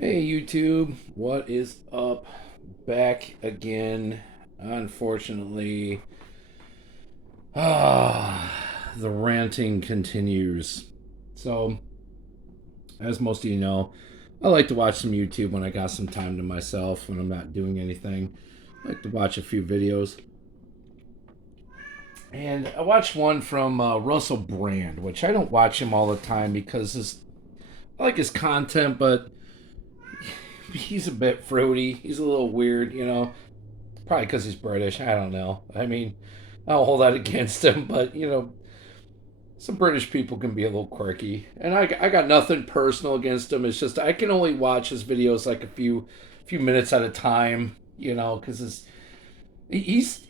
Hey YouTube, what is up? Back again. Unfortunately, the ranting continues. So, as most of you know, I like to watch some YouTube when I got some time to myself when I'm not doing anything. I like to watch a few videos. And I watched one from Russell Brand, which I don't watch him all the time because I like his content, but he's a bit fruity. He's a little weird. Probably because he's British. I don't know. I mean, I don't hold that against him, but some British people can be a little quirky, and I got nothing personal against him. It's just I can only watch his videos like a few minutes at a time, because he's.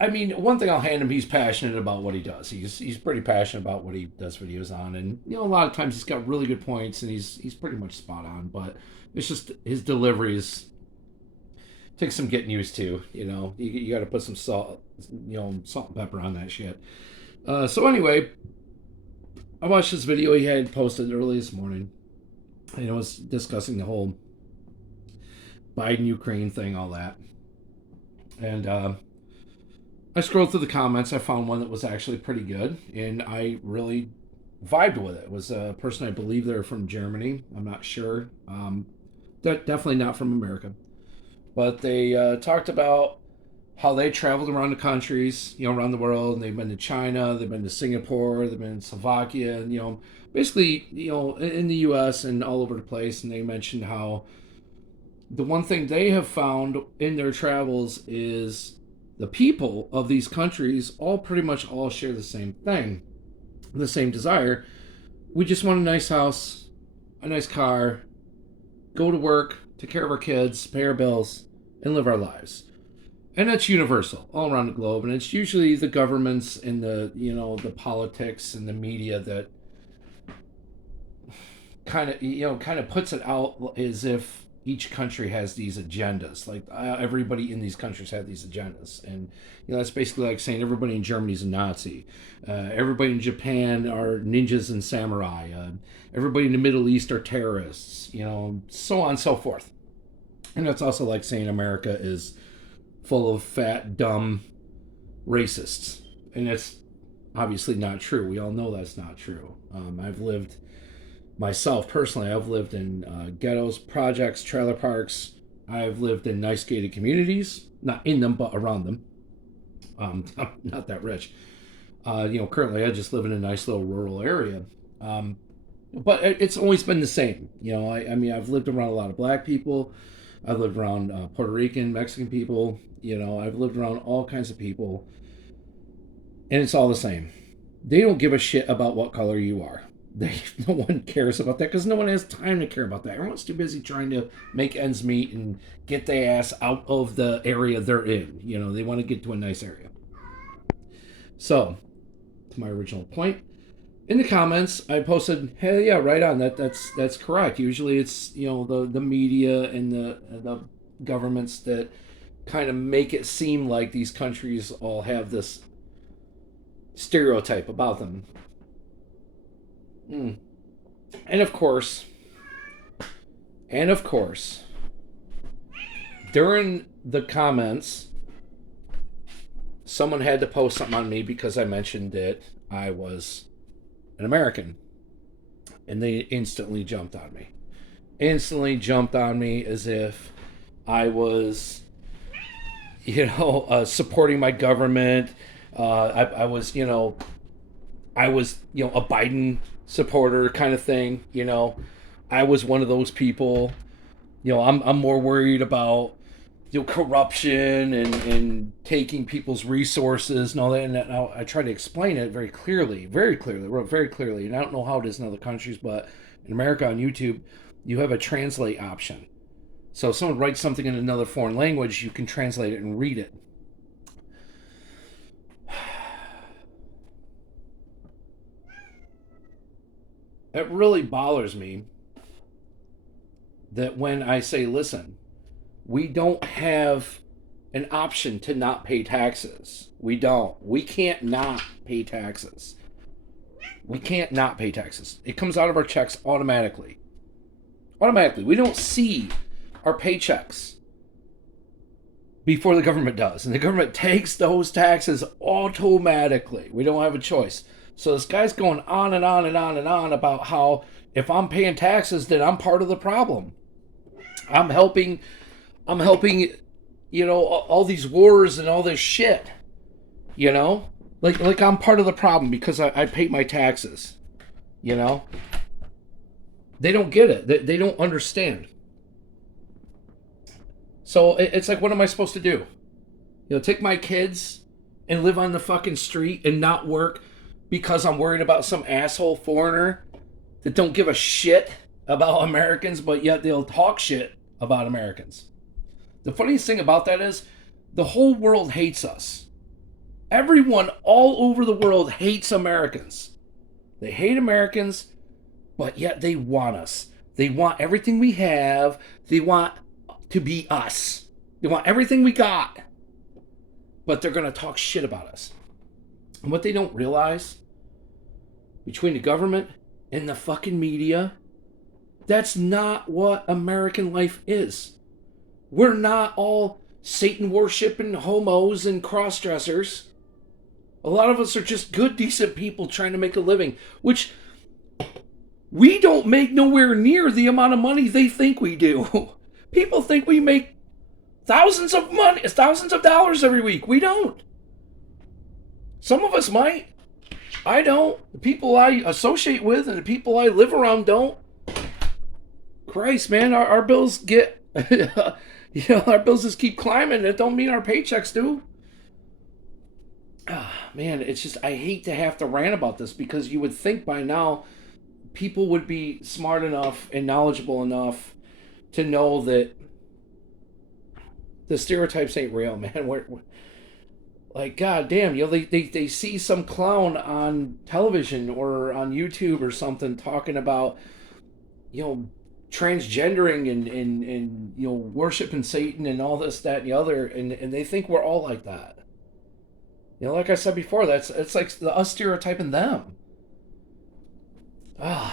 I mean, one thing I'll hand him, he's passionate about what he does. He's pretty passionate about what he does videos on, and a lot of times he's got really good points, and he's pretty much spot on. But it's just his delivery is takes some getting used to. You got to put some salt, salt and pepper on that shit. So anyway, I watched this video he had posted early this morning. It was discussing the whole Biden Ukraine thing, all that, and I scrolled through the comments. I found one that was actually pretty good, and I really vibed with it. It was a person I believe they're from Germany. I'm not sure. Definitely not from America. But they talked about how they traveled around the countries, around the world, and they've been to China, they've been to Singapore, they've been to Slovakia, and basically, in the U.S. and all over the place. And they mentioned how the one thing they have found in their travels is the people of these countries all pretty much all share the same thing, the same desire. We just want a nice house, a nice car, go to work, take care of our kids, pay our bills, and live our lives. And that's universal all around the globe. And it's usually the governments and the politics and the media that kind of puts it out as if each country has these agendas. Like everybody in these countries have these agendas, and that's basically like saying everybody in Germany is a Nazi, everybody in Japan are ninjas and samurai, everybody in the Middle East are terrorists, so on and so forth. And that's also like saying America is full of fat, dumb racists, and that's obviously not true. We all know that's not true. I've lived myself personally, I've lived in ghettos, projects, trailer parks. I've lived in nice gated communities, not in them, but around them. I'm not that rich. Currently I just live in a nice little rural area. But it's always been the same. I mean, I've lived around a lot of black people. I've lived around Puerto Rican, Mexican people. I've lived around all kinds of people, and it's all the same. They don't give a shit about what color you are. No one cares about that because no one has time to care about that. Everyone's too busy trying to make ends meet and get their ass out of the area they're in. They want to get to a nice area. So, to my original point, in the comments, I posted, "Hey, yeah, right on. That's correct. Usually, it's the media and the governments that kind of make it seem like these countries all have this stereotype about them." Mm. And of course, and of course, during the comments, someone had to post something on me because I mentioned that I was an American, and they instantly jumped on me. Instantly jumped on me as if I was, supporting my government. I was, a Biden supporter kind of thing. I was one of those people. I'm more worried about corruption and taking people's resources and all that. And I try to explain it very clearly, wrote very clearly. And I don't know how it is in other countries, but in America on YouTube, you have a translate option. So if someone writes something in another foreign language, you can translate it and read it. It really bothers me that when I say, listen, we don't have an option to not pay taxes. We don't. We can't not pay taxes. We can't not pay taxes. It comes out of our checks automatically. Automatically. We don't see our paychecks before the government does. And the government takes those taxes automatically. We don't have a choice. So this guy's going on and on and on and on about how if I'm paying taxes, then I'm part of the problem. I'm helping, all these wars and all this shit. Like I'm part of the problem because I pay my taxes. They don't get it. They don't understand. So it's like, what am I supposed to do? Take my kids and live on the fucking street and not work because I'm worried about some asshole foreigner that don't give a shit about Americans, but yet they'll talk shit about Americans. The funniest thing about that is the whole world hates us. Everyone all over the world hates Americans. They hate Americans, but yet they want us. They want everything we have. They want to be us. They want everything we got. But they're going to talk shit about us. And what they don't realize, between the government and the fucking media, that's not what American life is. We're not all Satan worshiping homos and cross-dressers. A lot of us are just good, decent people trying to make a living, which we don't make nowhere near the amount of money they think we do. People think we make thousands of dollars every week. We don't. Some of us might. I don't. The people I associate with and the people I live around don't. Christ, man, our bills get, our bills just keep climbing. It don't mean our paychecks do. Man, it's just, I hate to have to rant about this because you would think by now people would be smart enough and knowledgeable enough to know that the stereotypes ain't real, man. We're like, goddamn, they see some clown on television or on YouTube or something talking about, transgendering and worshiping Satan and all this, that, and the other, and they think we're all like that. Like I said before, it's like us stereotyping them. I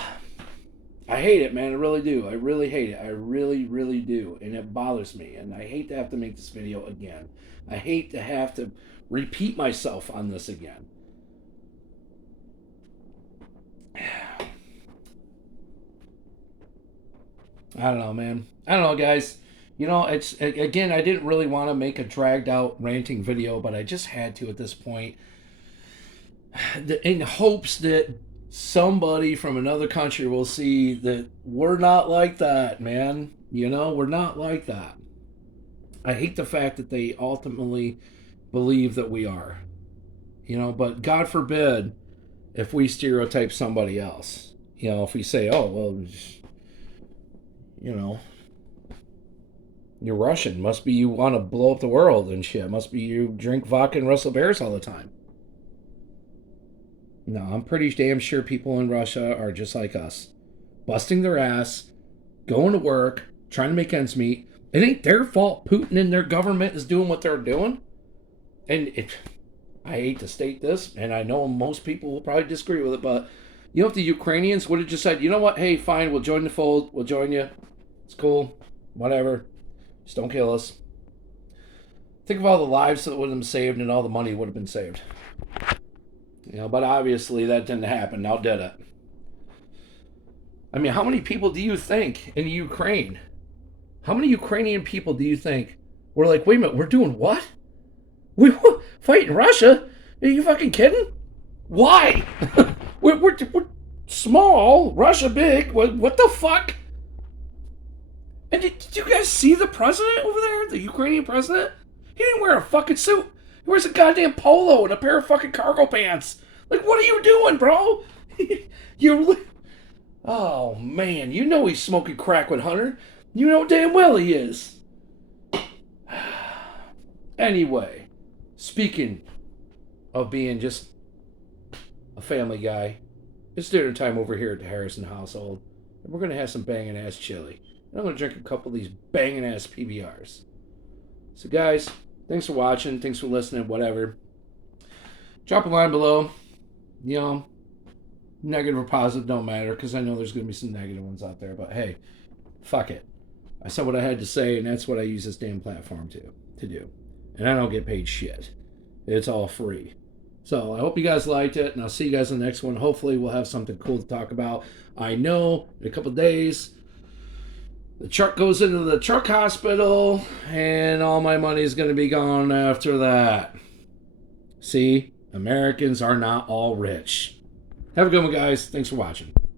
hate it, man. I really do. I really hate it. I really, really do. And it bothers me. And I hate to have to make this video again. I hate to have to repeat myself on this again. I don't know, man. I don't know, guys. It's, again, I didn't really want to make a dragged out ranting video, but I just had to at this point, in hopes that somebody from another country will see that we're not like that, man. We're not like that. I hate the fact that they ultimately believe that we are. But God forbid if we stereotype somebody else. If we say, oh, well, you're Russian. Must be you want to blow up the world and shit. Must be you drink vodka and wrestle bears all the time. No, I'm pretty damn sure people in Russia are just like us. Busting their ass, going to work, trying to make ends meet. It ain't their fault Putin and their government is doing what they're doing. And I hate to state this, and I know most people will probably disagree with it, but if the Ukrainians would have just said, you know what, hey, fine, we'll join the fold, we'll join you. It's cool, whatever. Just don't kill us. Think of all the lives that would have been saved and all the money would have been saved. But obviously that didn't happen. Now did it? I mean, how many people do you think in Ukraine? How many Ukrainian people do you think were like, wait a minute, we're doing what? We fighting Russia? Are you fucking kidding? Why? we're small, Russia big. What the fuck? And did you guys see the president over there? The Ukrainian president? He didn't wear a fucking suit. He wears a goddamn polo and a pair of fucking cargo pants. Like, what are you doing, bro? Oh, man. He's smoking crack with Hunter. You know damn well he is. Anyway, speaking of being just a family guy, it's dinner time over here at the Harrison household. And we're going to have some banging ass chili. And I'm going to drink a couple of these banging ass PBRs. So, guys, thanks for watching. Thanks for listening. Whatever. Drop a line below. Negative or positive don't matter because I know there's going to be some negative ones out there. But hey, Fuck it. I said what I had to say, and that's what I use this damn platform to do. And I don't get paid shit. It's all free. So I hope you guys liked it, and I'll see you guys in the next one. Hopefully we'll have something cool to talk about. I know in a couple days the truck goes into the truck hospital, and all my money is going to be gone after that. See, Americans are not all rich. Have a good one, guys. Thanks for watching.